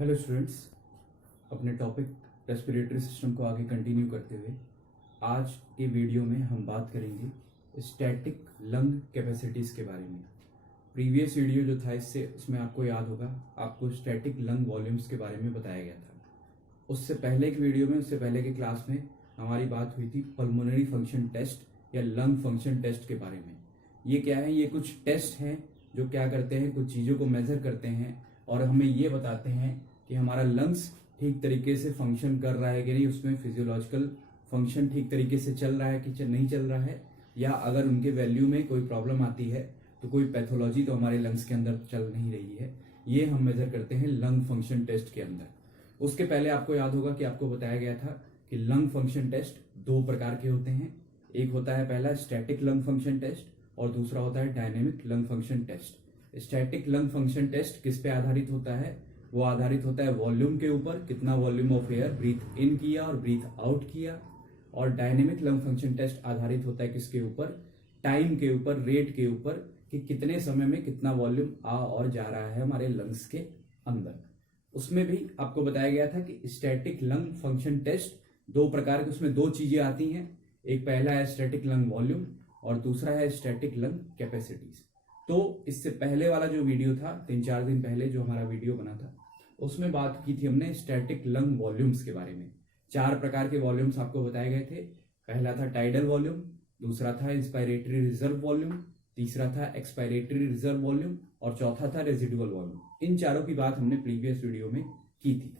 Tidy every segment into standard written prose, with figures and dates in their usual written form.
Hello students, अपने topic respiratory system को आगे कंटिन्यू करते हुए आज के वीडियो में हम बात करेंगे स्टैटिक लंग कैपेसिटीज़ के बारे में। प्रीवियस वीडियो जो था उसमें आपको याद होगा, आपको स्टैटिक लंग वॉल्यूम्स के बारे में बताया गया था। उससे पहले के वीडियो में, उससे पहले के क्लास में हमारी बात हुई थी पल्मोनरी फंक्शन टेस्ट या लंग फंक्शन टेस्ट के बारे में। ये क्या है? ये कुछ टेस्ट हैं जो क्या करते हैं, कुछ चीज़ों को मेजर करते हैं और हमें ये बताते हैं कि हमारा लंग्स ठीक तरीके से फंक्शन कर रहा है कि नहीं, उसमें फिजियोलॉजिकल फंक्शन ठीक तरीके से चल रहा है कि नहीं चल रहा है, या अगर उनके वैल्यू में कोई प्रॉब्लम आती है तो कोई पैथोलॉजी तो हमारे लंग्स के अंदर चल नहीं रही है। ये हम मेजर करते हैं लंग फंक्शन टेस्ट के अंदर। उसके पहले आपको याद होगा कि आपको बताया गया था कि लंग फंक्शन टेस्ट दो प्रकार के होते हैं। एक होता है पहला स्टैटिक लंग फंक्शन टेस्ट और दूसरा होता है dynamic lung function test. Static lung function test किस पे आधारित होता है? वो आधारित होता है वॉल्यूम के ऊपर, कितना वॉल्यूम ऑफ एयर ब्रीथ इन किया और ब्रीथ आउट किया। और डायनेमिक लंग फंक्शन टेस्ट आधारित होता है किसके ऊपर? टाइम के ऊपर, रेट के ऊपर, कि कितने समय में कितना वॉल्यूम आ और जा रहा है हमारे लंग्स के अंदर। उसमें भी आपको बताया गया था कि स्टैटिक लंग फंक्शन टेस्ट दो प्रकार के, उसमें दो चीजें आती हैं। एक पहला है स्टैटिक लंग वॉल्यूम और दूसरा है स्टैटिक लंग कैपेसिटीज। तो इससे पहले वाला जो वीडियो था, 3-4 दिन पहले जो हमारा वीडियो बना था, उसमें बात की थी हमने स्टैटिक लंग वॉल्यूम्स के बारे में। 4 प्रकार के वॉल्यूम्स आपको बताए गए थे। पहला था टाइडल वॉल्यूम, दूसरा था इंस्पायरेटरी रिजर्व वॉल्यूम, तीसरा था एक्सपायरेटरी रिजर्व वॉल्यूम और चौथा था रेजिडुअल वॉल्यूम। इन चारों की बात हमने प्रीवियस वीडियो में की थी।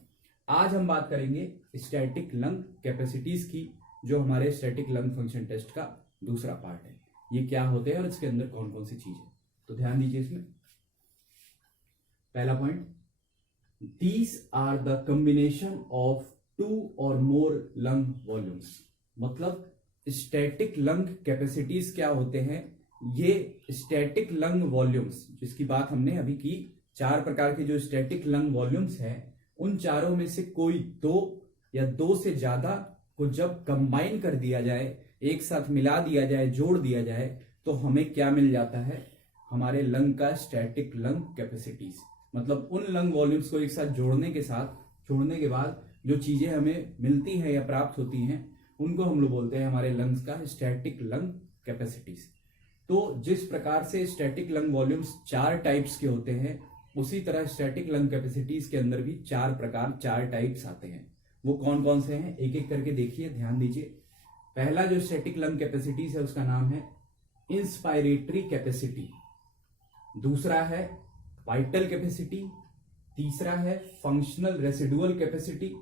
आज हम बात करेंगे स्टैटिक लंग कैपेसिटीज की, जो हमारे स्टैटिक लंग फंक्शन टेस्ट का दूसरा पार्ट है। ये क्या होते हैं और इसके अंदर कौन कौन सी चीज है, तो ध्यान दीजिए इसमें। पहला point, these are the combination of 2 or more lung volumes. मतलब स्टैटिक लंग कैपेसिटीज क्या होते हैं? ये स्टैटिक लंग वॉल्यूम्स जिसकी बात हमने अभी की, 4 प्रकार के जो स्टैटिक लंग वॉल्यूम्स हैं, उन चारों में से कोई 2 या 2 से ज्यादा को जब कंबाइन कर दिया जाए, एक साथ मिला दिया जाए, जोड़ दिया जाए, तो हमें क्या मिल जाता है? हमारे लंग का स्टैटिक लंग कैपेसिटीज। मतलब उन लंग वॉल्यूम्स को एक साथ जोड़ने के बाद जो चीजें हमें मिलती हैं या प्राप्त होती हैं, उनको हम लोग बोलते हैं हमारे लंग्स का स्टैटिक लंग कैपेसिटीज। तो जिस प्रकार से स्टैटिक लंग वॉल्यूम्स 4 टाइप्स के होते हैं, उसी तरह स्टैटिक लंग कैपेसिटीज के अंदर भी 4 प्रकार, 4 टाइप्स आते हैं। वो कौन कौन से हैं, एक एक करके देखिए, ध्यान दीजिए। पहला जो स्टैटिक लंग कैपेसिटीज है उसका नाम है इंस्पायरेटरी कैपेसिटी, दूसरा है वाइटल कैपेसिटी, तीसरा है फंक्शनल रेसिडुअल कैपेसिटी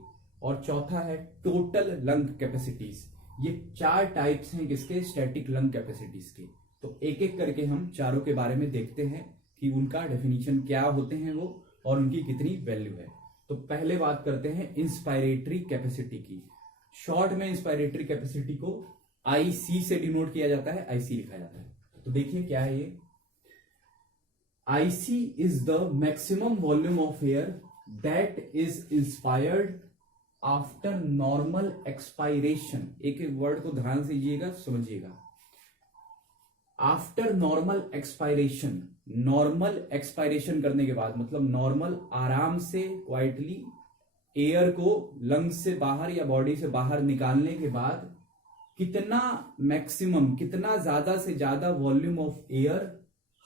और चौथा है टोटल लंग कैपेसिटीज। ये 4 टाइप्स हैं किसके? स्टैटिक लंग कैपेसिटीज के। तो एक एक करके हम चारों के बारे में देखते हैं कि उनका डेफिनेशन क्या होते हैं वो और उनकी कितनी वैल्यू है। तो पहले बात करते हैं इंस्पायरेटरी कैपेसिटी की। शॉर्ट में इंस्पायरेटरी कैपेसिटी को आईसी से डिनोट किया जाता है, आईसी लिखा जाता है। तो देखिए क्या है ये। IC is the maximum volume of air that is inspired after normal expiration। एक एक वर्ड को ध्यान से लीजिएगा, समझिएगा। After normal expiration, normal expiration करने के बाद, मतलब नॉर्मल आराम से क्वाइटली एयर को लंग्स से बाहर या बॉडी से बाहर निकालने के बाद कितना मैक्सिमम, कितना ज्यादा से ज्यादा वॉल्यूम ऑफ एयर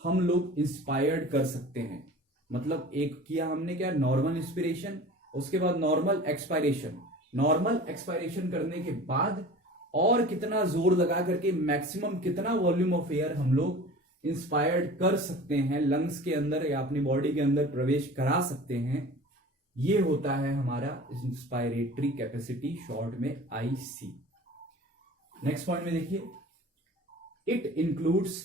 हम लोग इंस्पायर्ड कर सकते हैं। मतलब एक किया हमने क्या, नॉर्मल इंस्पिरेशन, उसके बाद नॉर्मल एक्सपायरेशन। नॉर्मल एक्सपायरेशन करने के बाद और कितना जोर लगा करके मैक्सिमम कितना वॉल्यूम ऑफ एयर हम लोग इंस्पायर्ड कर सकते हैं, लंग्स के अंदर या अपनी बॉडी के अंदर प्रवेश करा सकते हैं, ये होता है हमारा इंस्पायरेटरी कैपेसिटी, शॉर्ट में आईसी। नेक्स्ट पॉइंट में देखिए, it includes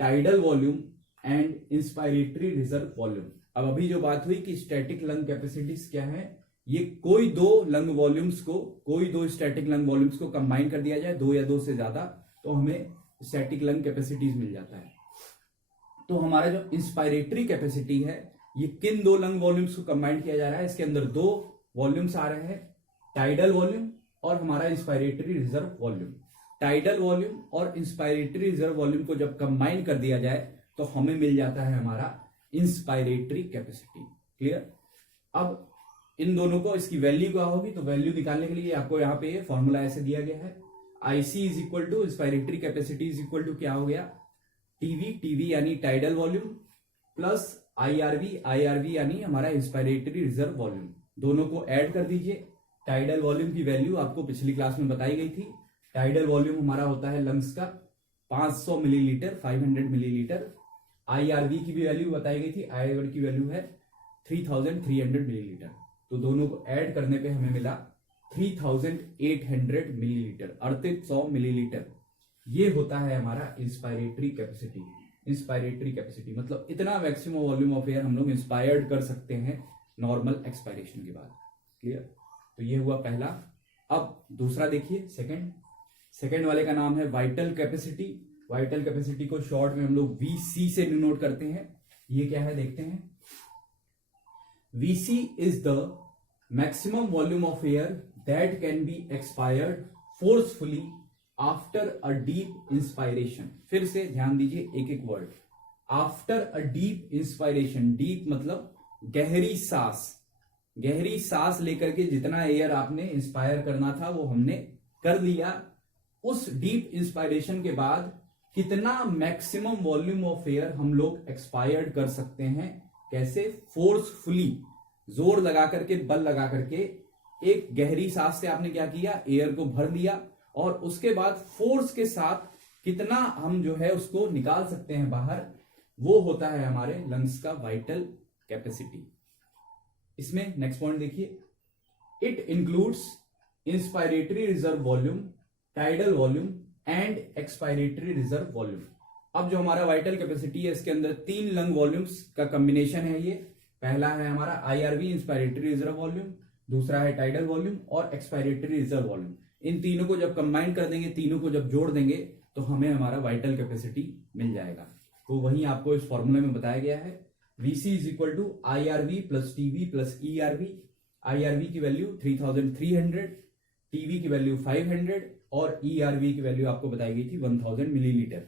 tidal volume and inspiratory reserve volume. अब अभी जो बात हुई कि स्टैटिक लंग कैपेसिटीज क्या है, ये कोई 2 लंग वॉल्यूम्स को, कोई 2 स्टैटिक लंग वॉल्यूम्स को कंबाइन कर दिया जाए, 2 या 2 से ज्यादा, तो हमें स्टैटिक लंग कैपेसिटीज मिल जाता है। तो हमारा जो इंस्पायरेटरी कैपेसिटी है, ये किन 2 लंग वॉल्यूम्स को कंबाइन किया जा रहा है? इसके अंदर 2 वॉल्यूम्स आ रहे हैं, टाइडल वॉल्यूम और हमारा inspiratory reserve volume. Tidal volume और इंस्पायरेटरी रिजर्व वॉल्यूम को जब कंबाइन कर दिया जाए तो हमें मिल जाता है हमारा इंस्पायरेटरी कैपेसिटी। क्लियर? अब इन दोनों को इसकी वैल्यू क्या होगी, तो वैल्यू निकालने के लिए आपको यहाँ पे फॉर्मूला ऐसे दिया गया है, IC is equal to inspiratory capacity is equal to क्या हो गया, टीवी यानी टाइडल वॉल्यूम प्लस आईआरवी यानी हमारा इंस्पायरेटरी रिजर्व वॉल्यूम, दोनों को ऐड कर दीजिए। टाइडल वॉल्यूम की वैल्यू आपको पिछली क्लास में बताई गई थी। टाइडल वॉल्यूम हमारा होता है लंग्स का 500 मिलीलीटर, 500 मिलीलीटर। आईआरवी की भी वैल्यू बताई गई थी, आईआरवी की वैल्यू है 3300 मिलीलीटर। तो दोनों को ऐड करने पे हमें मिला 3800 मिलीलीटर, 3800 मिलीलीटर। ये होता है हमारा इंस्पायरेटरी कैपेसिटी। इंस्पायरेटरी कैपेसिटी मतलब इतना मैक्सिमम वॉल्यूम ऑफ एयर हम लोग इंस्पायर्ड कर सकते हैं नॉर्मल एक्सपायरेशन के बाद। क्लियर? तो ये हुआ पहला। अब दूसरा देखिए, सेकंड वाले का नाम है वाइटल कैपेसिटी। वाइटल कैपेसिटी को शॉर्ट में हम लोग वीसी से डिनोट करते हैं। ये क्या है देखते हैं। Vc is the maximum volume of air that can be expired forcefully after a deep inspiration। फिर से ध्यान दीजिए एक एक word, after a deep inspiration. Deep मतलब गहरी सांस, गहरी सांस लेकर के जितना एयर आपने इंस्पायर करना था वो हमने कर लिया। उस डीप इंस्पायरेशन के बाद कितना मैक्सिमम वॉल्यूम ऑफ एयर हम लोग एक्सपायर्ड कर सकते हैं, कैसे, फोर्सफुली, जोर लगा करके, बल लगा करके एक गहरी सांस से आपने क्या किया, एयर को भर लिया और उसके बाद फोर्स के साथ कितना हम जो है उसको निकाल सकते हैं बाहर, वो होता है हमारे लंग्स का वाइटल कैपेसिटी। इसमें नेक्स्ट पॉइंट देखिए, it includes inspiratory reserve volume, tidal volume and expiratory reserve volume. अब जो हमारा वाइटल कैपेसिटी है इसके अंदर 3 लंग वॉल्यूम्स का कॉम्बिनेशन है। ये पहला है हमारा आईआरवी इंस्पायरेटरी रिजर्व वॉल्यूम, दूसरा है टाइडल वॉल्यूम और एक्सपायरेटरी रिजर्व वॉल्यूम। इन तीनों को जब कंबाइन कर देंगे, तीनों को जब जोड़ देंगे तो हमें हमारा वाइटल कैपेसिटी मिल जाएगा। तो वही आपको इस फॉर्मूले में बताया गया है, VC is equal to IRV plus TV plus ERV. IRV की वैल्यू 3300, टीवी की वैल्यू 500 और ईआरवी की वैल्यू आपको बताई गई थी 1000 मिलीलीटर।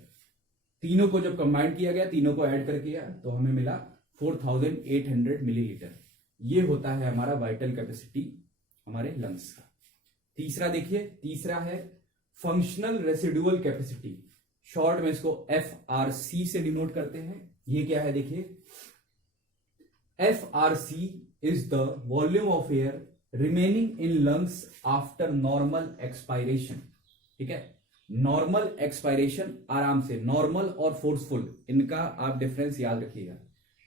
तीनों को जब कंबाइन किया गया, तीनों को ऐड कर किया तो हमें मिला 4800 मिलीलीटर। ये होता है हमारा वाइटल कैपेसिटी हमारे लंग्स का। तीसरा देखिए, तीसरा है फंक्शनल रेसिडुअल कैपेसिटी, शॉर्ट में इसको एफआरसी से डिनोट करते हैं। ये क्या है देखिए, FRC is the volume of air remaining in lungs after normal expiration. ठीक है, नॉर्मल एक्सपायरेशन, आराम से, नॉर्मल और फोर्सफुल, इनका आप डिफरेंस याद रखिएगा।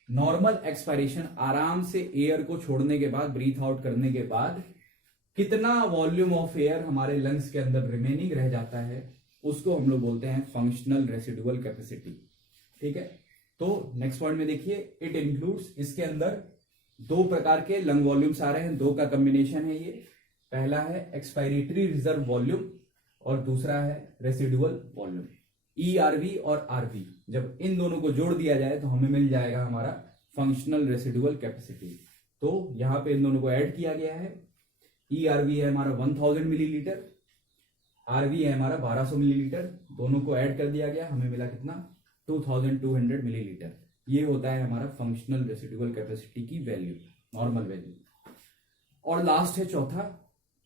नॉर्मल एक्सपायरेशन, आराम से एयर को छोड़ने के बाद, ब्रीथ आउट करने के बाद कितना वॉल्यूम ऑफ एयर हमारे लंग्स के अंदर रिमेनिंग रह जाता है, उसको हम लोग बोलते हैं फंक्शनल रेसिडुअल कैपेसिटी। ठीक है, तो नेक्स्ट पॉइंट में देखिए, इट इंक्लूड्स, इसके अंदर 2 प्रकार के लंग वॉल्यूम्स आ रहे हैं, 2 का कॉम्बिनेशन है ये। पहला है एक्सपायरेटरी रिजर्व वॉल्यूम और दूसरा है रेसिडुअल वॉल्यूम, ईआरवी और आरवी। जब इन दोनों को जोड़ दिया जाए तो हमें मिल जाएगा हमारा फंक्शनल रेसिडुअल कैपेसिटी। तो यहां पे इन दोनों को ऐड किया गया है। ईआरवी है हमारा 1000 मिलीलीटर, आरवी है हमारा 1200 मिलीलीटर, दोनों को ऐड कर दिया गया, हमें मिला कितना, 2200 मिलीलीटर। ये होता है हमारा फंक्शनल रेसिडुअल कैपेसिटी की वैल्यू, नॉर्मल वैल्यू। और लास्ट है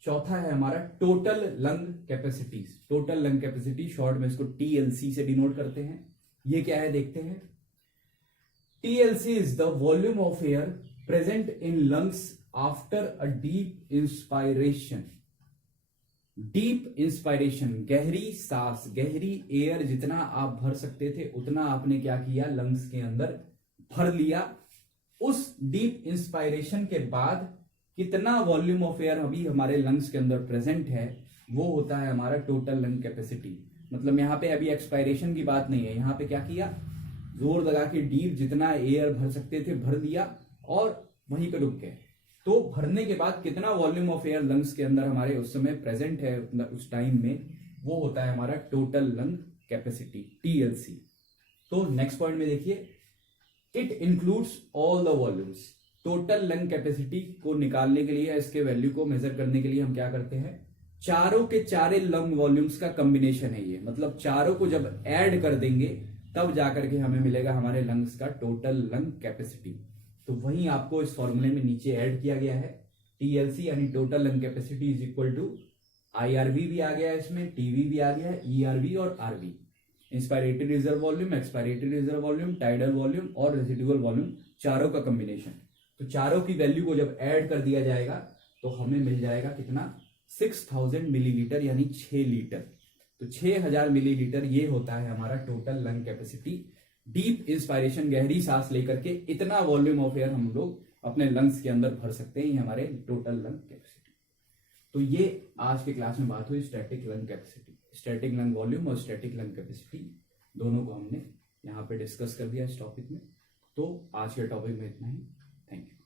चौथा है हमारा total lung capacity. Total lung capacity, short में इसको टीएलसी से डिनोट करते हैं। ये क्या है देखते हैं, TLC is the volume of air present in lungs after a deep inspiration. Deep inspiration, गहरी सांस, गहरी एयर जितना आप भर सकते थे उतना आपने क्या किया, लंग्स के अंदर भर लिया। उस डीप इंस्पायरेशन के बाद कितना वॉल्यूम ऑफ एयर अभी हमारे लंग्स के अंदर प्रेजेंट है, वो होता है हमारा टोटल लंग कैपेसिटी। मतलब यहाँ पे अभी एक्सपायरेशन की बात नहीं है, यहाँ पे क्या किया, जोर लगा के डीप जितना एयर भर सकते थे भर दिया और वहीं पे रुक गए। तो भरने के बाद कितना वॉल्यूम ऑफ एयर लंग्स के अंदर हमारे उस समय प्रेजेंट है उस टाइम में, वो होता है हमारा टोटल लंग कैपेसिटी, टीएलसी। तो नेक्स्ट पॉइंट में देखिए, it includes all the volumes. Total lung capacity को निकालने के लिए, इसके वैल्यू को मेजर करने के लिए हम क्या करते हैं, चारों के चारे लंग वॉल्यूम्स का कॉम्बिनेशन है ये। मतलब चारों को जब ऐड कर देंगे तब जाकर के हमें मिलेगा हमारे लंग्स का टोटल लंग कैपेसिटी। तो वही आपको इस फॉर्मूले में नीचे ऐड किया गया है। TLC यानी total lung capacity is equal to IRV भी आ गया है इसमें, TV भी आ गया है, ERV और RV, inspiratory reserve volume, expiratory reserve volume, tidal volume और रेसिडुअल वॉल्यूम, चारों का कॉम्बिनेशन। तो चारों की वैल्यू को जब ऐड कर दिया जाएगा तो हमें मिल जाएगा कितना, 6000 मिलीलीटर यानी 6 लीटर। तो 6000 मिलीलीटर ये होता है हमारा total lung capacity. Deep inspiration, गहरी सांस लेकर के इतना वॉल्यूम ऑफ एयर हम लोग अपने लंग्स के अंदर भर सकते हैं, ये हमारे टोटल लंग कैपेसिटी। तो ये आज के क्लास में बात हुई static lung capacity, static lung volume और स्टैटिक लंग कैपेसिटी, दोनों को हमने यहाँ पे डिस्कस कर दिया इस टॉपिक में। तो आज के टॉपिक में इतना ही। Thank you.